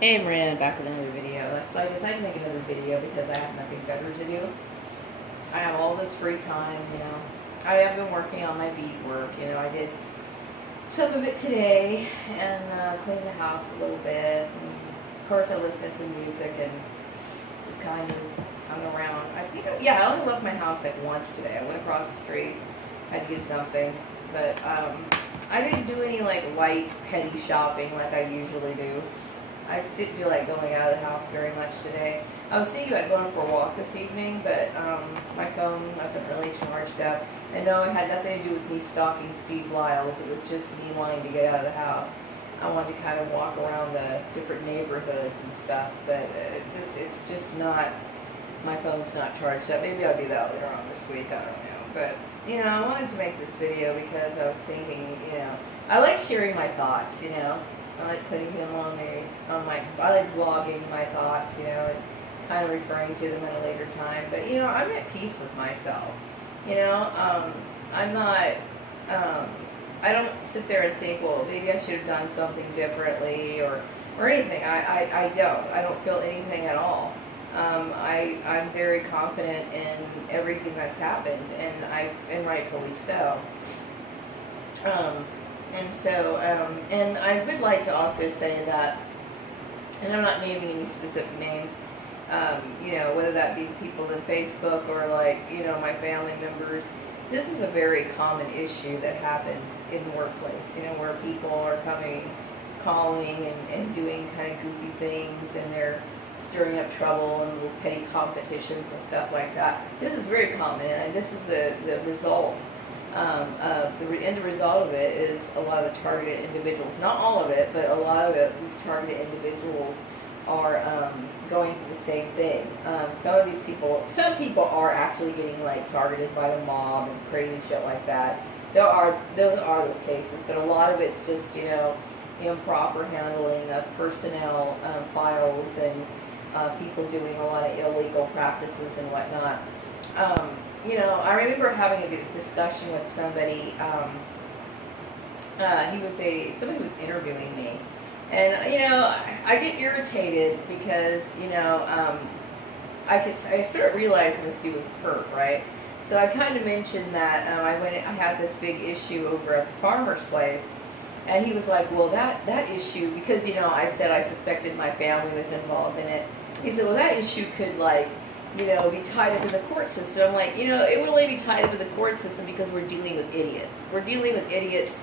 Hey Maria, back with another video. So I decided to make another video because I have nothing better to do. I have all this free time. I have been working on my bead work. I did some of it today and cleaned the house a little bit. And of course, I listened to some music and just kind of hung around. I only left my house like once today. I went across the street, had to get something, but I didn't do any like light, petty shopping like I usually do. I just didn't feel like going out of the house very much today. I was thinking about going for a walk this evening, but my phone wasn't really charged up. And no, it had nothing to do with me stalking Steve Lyles. It was just me wanting to get out of the house. I wanted to kind of walk around the different neighborhoods and stuff, but it's just not, my phone's not charged up. Maybe I'll do that later on this week, I don't know. But, I wanted to make this video because I was thinking, I like sharing my thoughts. I like putting them I like vlogging my thoughts, and kind of referring to them at a later time. But, I'm at peace with myself. I'm not, I don't sit there and think, well, maybe I should have done something differently or anything. I don't. I don't feel anything at all. I'm very confident in everything that's happened, and rightfully so. And I would like to also say that, and I'm not naming any specific names, whether that be people in Facebook or my family members, this is a very common issue that happens in the workplace, where people are calling and doing kind of goofy things, and they're stirring up trouble and little petty competitions and stuff like that. This is very common, and this is the result. The end result of it is a lot of the targeted individuals, not all of it, but a lot of it, these targeted individuals are going through the same thing. Some people are actually getting targeted by the mob and crazy shit like that. Those are those cases, but a lot of it's just improper handling of personnel files and people doing a lot of illegal practices and whatnot. I remember having a discussion with somebody. Somebody was interviewing me, and I get irritated because I started realizing this dude was a perp, right? So I kind of mentioned that I had this big issue over at the farmer's place, and he was like, well, that issue, because I said I suspected my family was involved in it. He said, well, that issue could be tied up in the court system. I'm like, it would only be tied up in the court system because we're dealing with idiots. We're dealing with idiots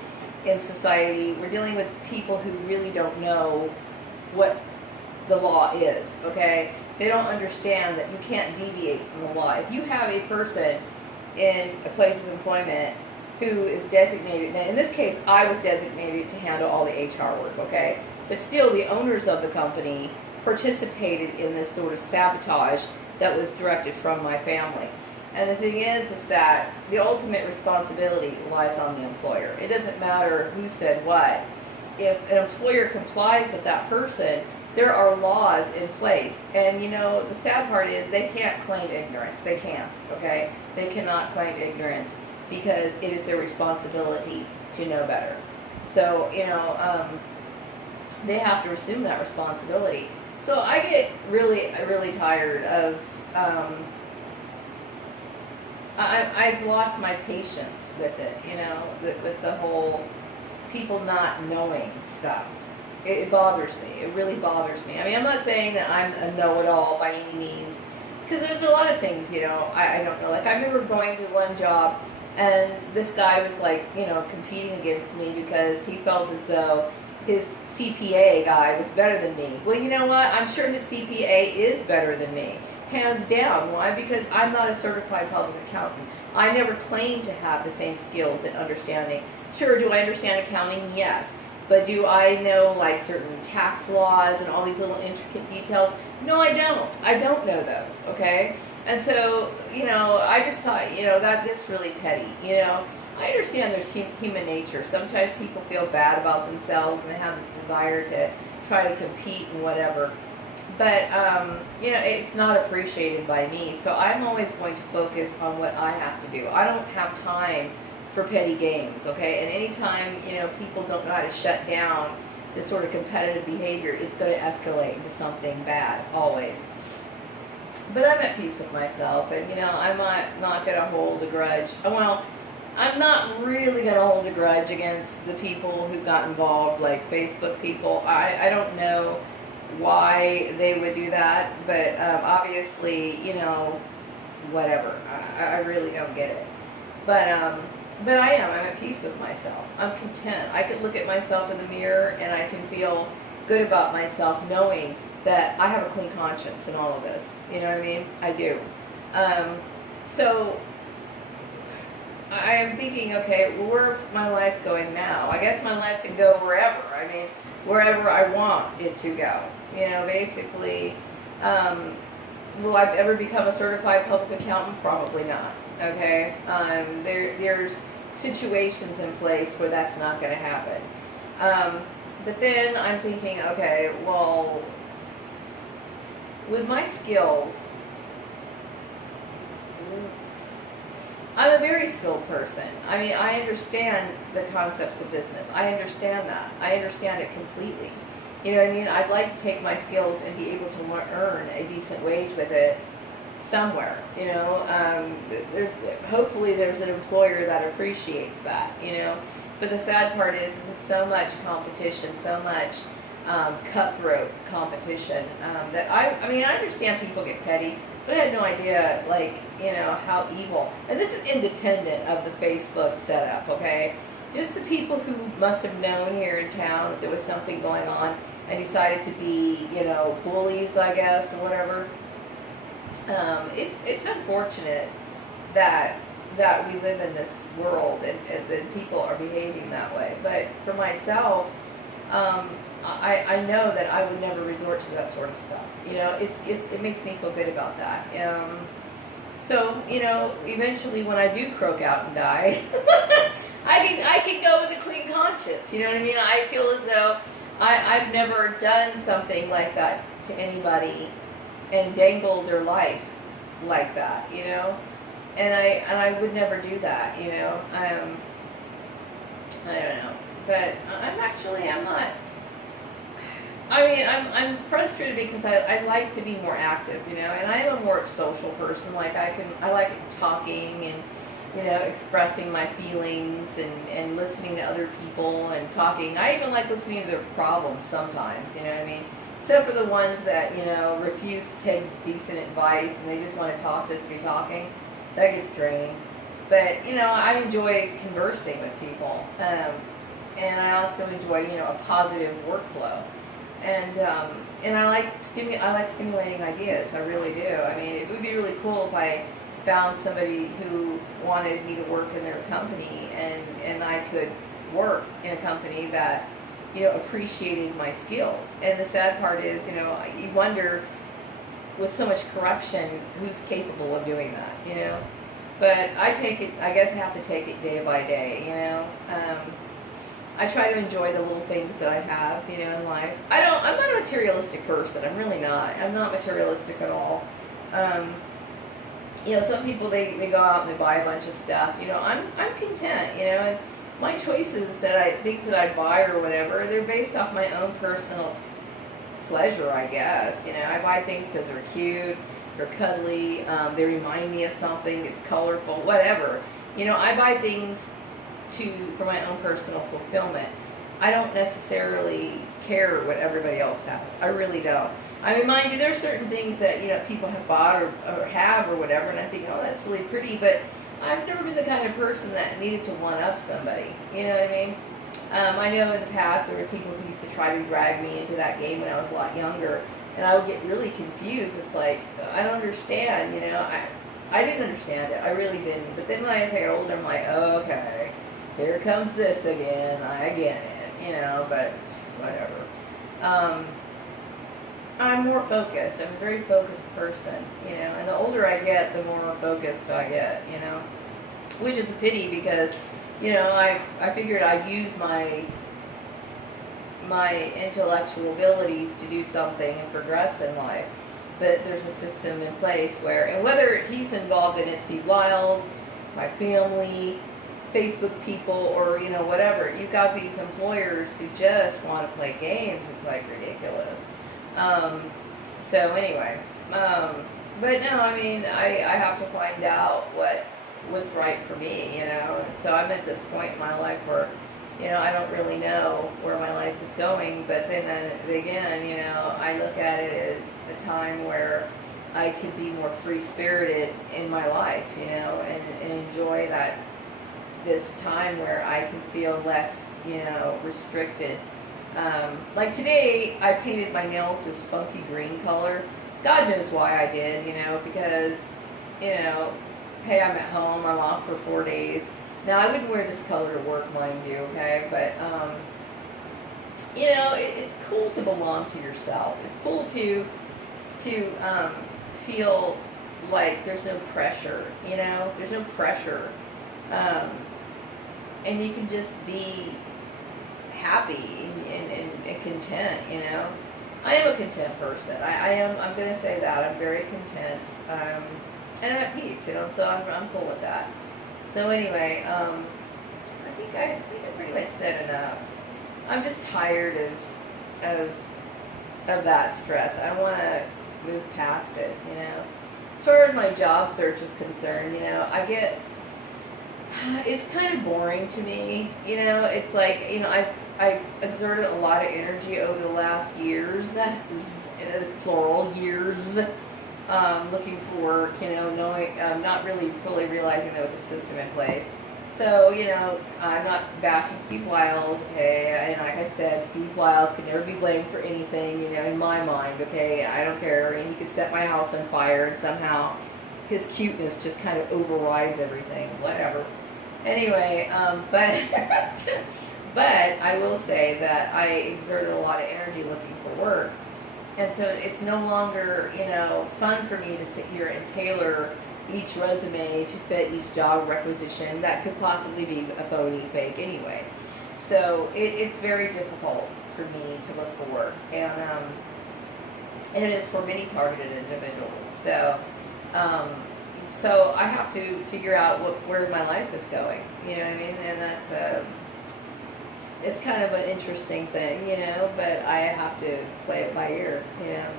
in society. We're dealing with people who really don't know what the law is, okay? They don't understand that you can't deviate from the law. If you have a person in a place of employment who is designated, now in this case, I was designated to handle all the HR work, okay? But still, the owners of the company participated in this sort of sabotage that was directed from my family. And the thing is that the ultimate responsibility lies on the employer. It doesn't matter who said what. If an employer complies with that person, there are laws in place. And the sad part is they can't claim ignorance. They can't, okay? They cannot claim ignorance because it is their responsibility to know better. So, they have to assume that responsibility. So I get really, really tired of, I've lost my patience with it, with the whole people not knowing stuff. It bothers me. It really bothers me. I mean, I'm not saying that I'm a know-it-all by any means, because there's a lot of things, I don't know. I remember going to one job, and this guy was competing against me because he felt as though his CPA guy was better than me. Well, you know what? I'm sure his CPA is better than me. Hands down. Why? Because I'm not a certified public accountant. I never claimed to have the same skills and understanding. Sure, do I understand accounting? Yes. But do I know certain tax laws and all these little intricate details? No, I don't. I don't know those, okay? And so, I just thought, that's really petty, I understand there's human nature. Sometimes people feel bad about themselves and they have this desire to try to compete and whatever. But, it's not appreciated by me. So I'm always going to focus on what I have to do. I don't have time for petty games, okay? And anytime, people don't know how to shut down this sort of competitive behavior, it's going to escalate into something bad, always. But I'm at peace with myself, and I'm not going to hold a grudge. Well, I'm not really going to hold a grudge against the people who got involved, like Facebook people. I don't know why they would do that, but obviously, whatever. I really don't get it. But I'm at peace with myself. I'm content. I can look at myself in the mirror and I can feel good about myself knowing that I have a clean conscience in all of this. You know what I mean? I do. So I am thinking, okay, well, where's my life going now? I guess my life can go wherever. I mean, wherever I want it to go. Basically, will I ever become a certified public accountant? Probably not. Okay? There's situations in place where that's not going to happen. But then I'm thinking, okay, well, with my skills, I'm a very skilled person. I mean, I understand the concepts of business. I understand that. I understand it completely. You know what I mean? I'd like to take my skills and be able to earn a decent wage with it somewhere. Hopefully there's an employer that appreciates that. But the sad part is so much competition, so much cutthroat competition that I understand people get petty, but I had no idea, how evil. And this is independent of the Facebook setup, okay? Just the people who must have known here in town that there was something going on and decided to be, bullies, I guess, or whatever. It's unfortunate that we live in this world and people are behaving that way. But for myself, I know that I would never resort to that sort of stuff. It makes me feel good about that. So eventually when I do croak out and die, I can go with a clean conscience. You know what I mean? I feel as though I've never done something like that to anybody and dangled their life like that. And I would never do that. I don't know, but I'm not. I'm frustrated because I like to be more active, and I am a more social person. I like talking and, expressing my feelings and listening to other people and talking. I even like listening to their problems sometimes, you know what I mean? Except for the ones that, refuse to take decent advice and they just want to talk just to be talking. That gets draining. But, I enjoy conversing with people. And I also enjoy, a positive workflow. And I like stimulating ideas. I really do. It would be really cool if I found somebody who wanted me to work in their company and I could work in a company that, appreciated my skills. And the sad part is, you wonder, with so much corruption, who's capable of doing that, But I guess I have to take it day by day, I try to enjoy the little things that I have, in life. I'm not a materialistic person. I'm really not. I'm not materialistic at all. Some people, they go out and they buy a bunch of stuff. I'm content, and my choices things that I buy or whatever, they're based off my own personal pleasure, I guess. I buy things because they're cute, they're cuddly, they remind me of something, it's colorful, whatever. I buy things for my own personal fulfillment. I don't necessarily care what everybody else has. I really don't. Mind you, there's certain things that, people have bought or have or whatever, and I think, oh, that's really pretty, but I've never been the kind of person that needed to one-up somebody. You know what I mean? I know in the past there were people who used to try to drag me into that game when I was a lot younger, and I would get really confused. It's like, I don't understand, I didn't understand it. I really didn't. But then when I got older, I'm like, oh, okay, here comes this again. I get it, but whatever. I'm more focused. I'm a very focused person, and the older I get, the more focused I get, which is a pity because, I figured I'd use my intellectual abilities to do something and progress in life. But there's a system in place and whether he's involved in it, Steve Wiles, my family, Facebook people or, you know, whatever. You've got these employers who just want to play games. It's like ridiculous. Um, so anyway, but no, I mean, I have to find out what's right for me, you know. And so I'm at this point in my life where, you know, I don't really know where my life is going. But then again, you know, I look at it as a time where I could be more free spirited in my life, you know, and enjoy this time where I can feel less, you know, restricted. Like today, I painted my nails this funky green color. God knows why I did, you know, because, you know, hey, I'm at home, I'm off for 4 days. Now, I wouldn't wear this color to work, mind you, okay? But, you know, it's cool to belong to yourself. It's cool to feel like there's no pressure, you know? There's no pressure. And you can just be happy and content, you know? I am a content person. I'm going to say that. I'm very content. And I'm at peace, you know, so I'm cool with that. So anyway, I think I pretty much said enough. I'm just tired of that stress. I want to move past it, you know. As far as my job search is concerned, you know, it's kind of boring to me, you know. It's like, you know, I exerted a lot of energy over the last years, it is plural, years, looking for work, you know, knowing, not really fully realizing there was a system in place. So, you know, I'm not bashing Steve Wiles, okay, and like I said, Steve Wiles could never be blamed for anything, you know, in my mind, okay, I don't care, and he could set my house on fire, and somehow his cuteness just kind of overrides everything, whatever. Anyway, but but I will say that I exerted a lot of energy looking for work, and so it's no longer, you know, fun for me to sit here and tailor each resume to fit each job requisition that could possibly be a phony fake anyway. So it's very difficult for me to look for work, and it is for many targeted individuals. So so I have to figure out where my life is going, you know what I mean? And that's it's kind of an interesting thing, you know, but I have to play it by ear, you know.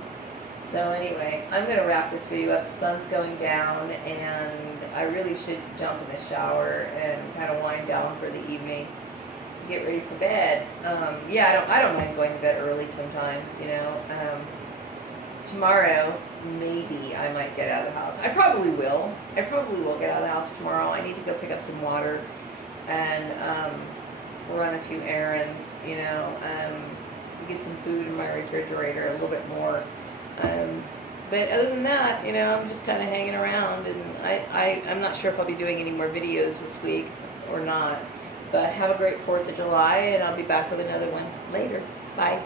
So anyway, I'm going to wrap this video up. The sun's going down, and I really should jump in the shower and kind of wind down for the evening, get ready for bed. Yeah, I don't mind going to bed early sometimes, you know. Tomorrow, maybe I might get out of the house. I probably will. I probably will get out of the house tomorrow. I need to go pick up some water and run a few errands, you know, get some food in my refrigerator, a little bit more. But other than that, you know, I'm just kind of hanging around, and I'm not sure if I'll be doing any more videos this week or not. But have a great 4th of July, and I'll be back with another one later. Bye.